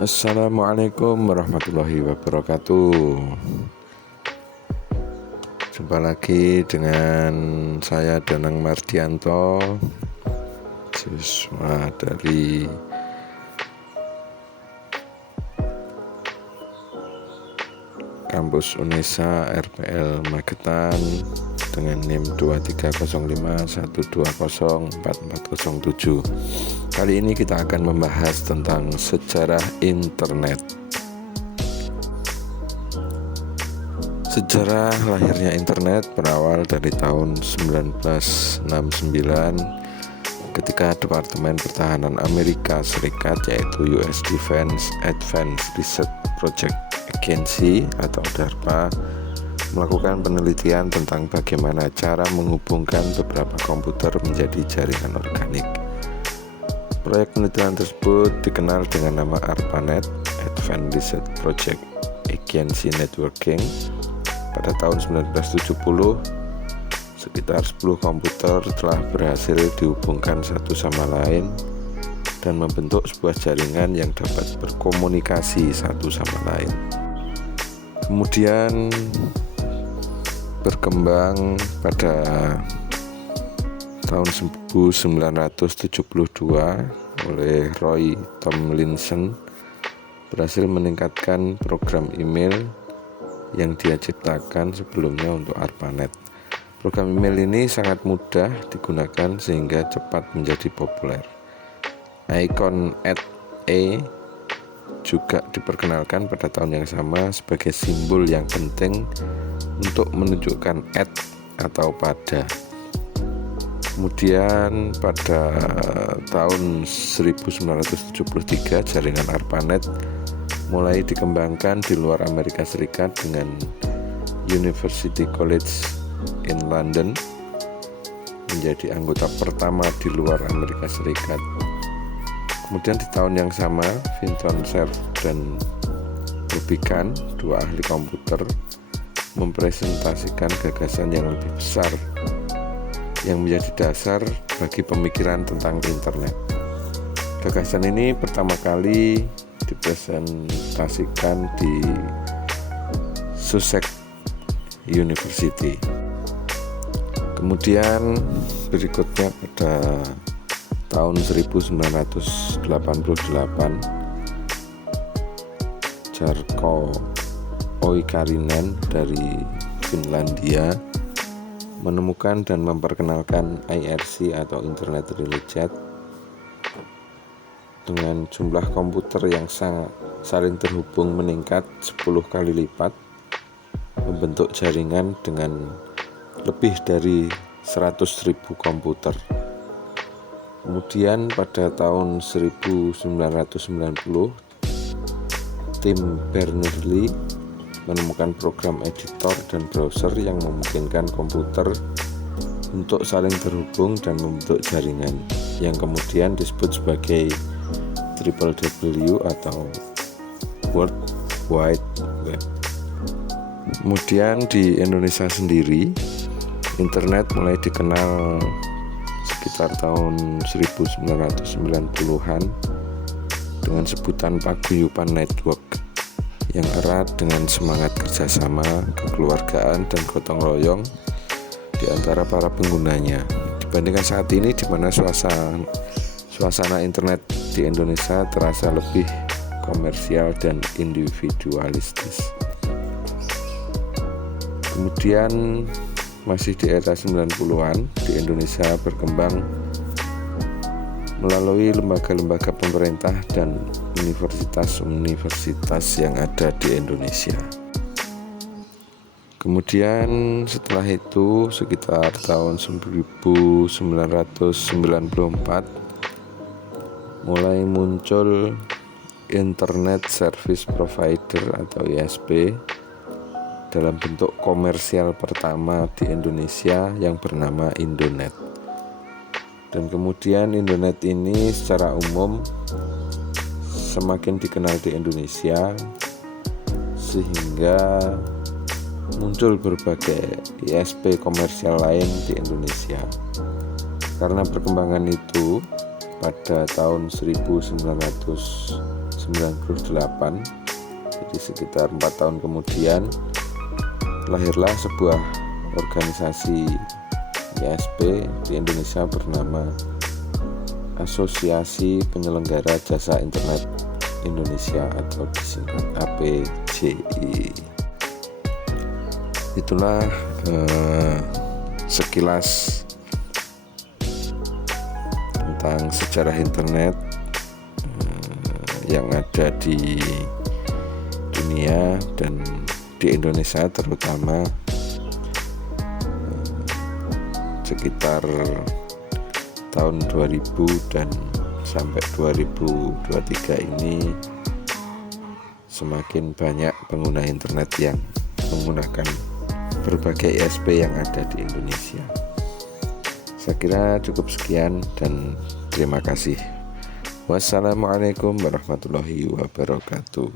Assalamualaikum warahmatullahi wabarakatuh. Jumpa lagi dengan saya Danang Mardianto, siswa dari kampus Unesa RPL Magetan dengan NIM 230512044407. Kali ini kita akan membahas tentang sejarah internet. Sejarah lahirnya internet berawal dari tahun 1969 ketika Departemen Pertahanan Amerika Serikat, yaitu US Defense Advanced Research Project Agency atau DARPA, melakukan penelitian tentang bagaimana cara menghubungkan beberapa komputer menjadi jaringan organik. Proyek penelitian tersebut dikenal dengan nama ARPANET, Advanced Research Project Agency Networking. Pada tahun 1970, sekitar 10 komputer telah berhasil dihubungkan satu sama lain dan membentuk sebuah jaringan yang dapat berkomunikasi satu sama lain. Kemudian berkembang pada tahun 1972 oleh Roy Tomlinson berhasil meningkatkan program email yang dia ciptakan sebelumnya untuk ARPANET. Program email ini sangat mudah digunakan sehingga cepat menjadi populer. Icon @A juga diperkenalkan pada tahun yang sama sebagai simbol yang penting untuk menunjukkan atau pada. Kemudian pada tahun 1973 jaringan ARPANET mulai dikembangkan di luar Amerika Serikat dengan University College in London menjadi anggota pertama di luar Amerika Serikat. Kemudian di tahun yang sama Vinton Cerf dan Rubicon, dua ahli komputer, mempresentasikan gagasan yang lebih besar yang menjadi dasar bagi pemikiran tentang internet. Gagasan ini pertama kali dipresentasikan di Sussex University. Kemudian berikutnya pada tahun 1988, Jarkko Oikarinen dari Finlandia menemukan dan memperkenalkan IRC atau Internet Relay Chat dengan jumlah komputer yang saling terhubung meningkat 10 kali lipat, membentuk jaringan dengan lebih dari 100.000 komputer. Kemudian pada tahun 1990, tim Berners-Lee menemukan program editor dan browser yang memungkinkan komputer untuk saling terhubung dan membentuk jaringan yang kemudian disebut sebagai WWW atau World Wide Web. Kemudian di Indonesia sendiri, internet mulai dikenal sekitar tahun 1990-an dengan sebutan paguyuban network yang erat dengan semangat kerjasama, kekeluargaan, dan gotong royong di antara para penggunanya. Dibandingkan saat ini di mana suasana internet di Indonesia terasa lebih komersial dan individualistis. Kemudian masih di era 90-an, di Indonesia berkembang melalui lembaga-lembaga pemerintah dan universitas-universitas yang ada di Indonesia. Kemudian setelah itu sekitar tahun 1994 mulai muncul Internet Service Provider atau ISP dalam bentuk komersial pertama di Indonesia yang bernama Indonet. Dan kemudian Indonet ini secara umum semakin dikenal di Indonesia sehingga muncul berbagai ISP komersial lain di Indonesia. Karena perkembangan itu, pada tahun 1999 Jadi sekitar 4 tahun kemudian lahirlah sebuah organisasi ISP di Indonesia bernama Asosiasi Penyelenggara Jasa Internet Indonesia atau disingkat APJI. Itulah sekilas tentang sejarah internet yang ada di dunia dan di Indonesia, terutama sekitar tahun 2000 dan sampai 2023 ini semakin banyak pengguna internet yang menggunakan berbagai ISP yang ada di Indonesia. Saya kira cukup sekian dan terima kasih. Wassalamualaikum warahmatullahi wabarakatuh.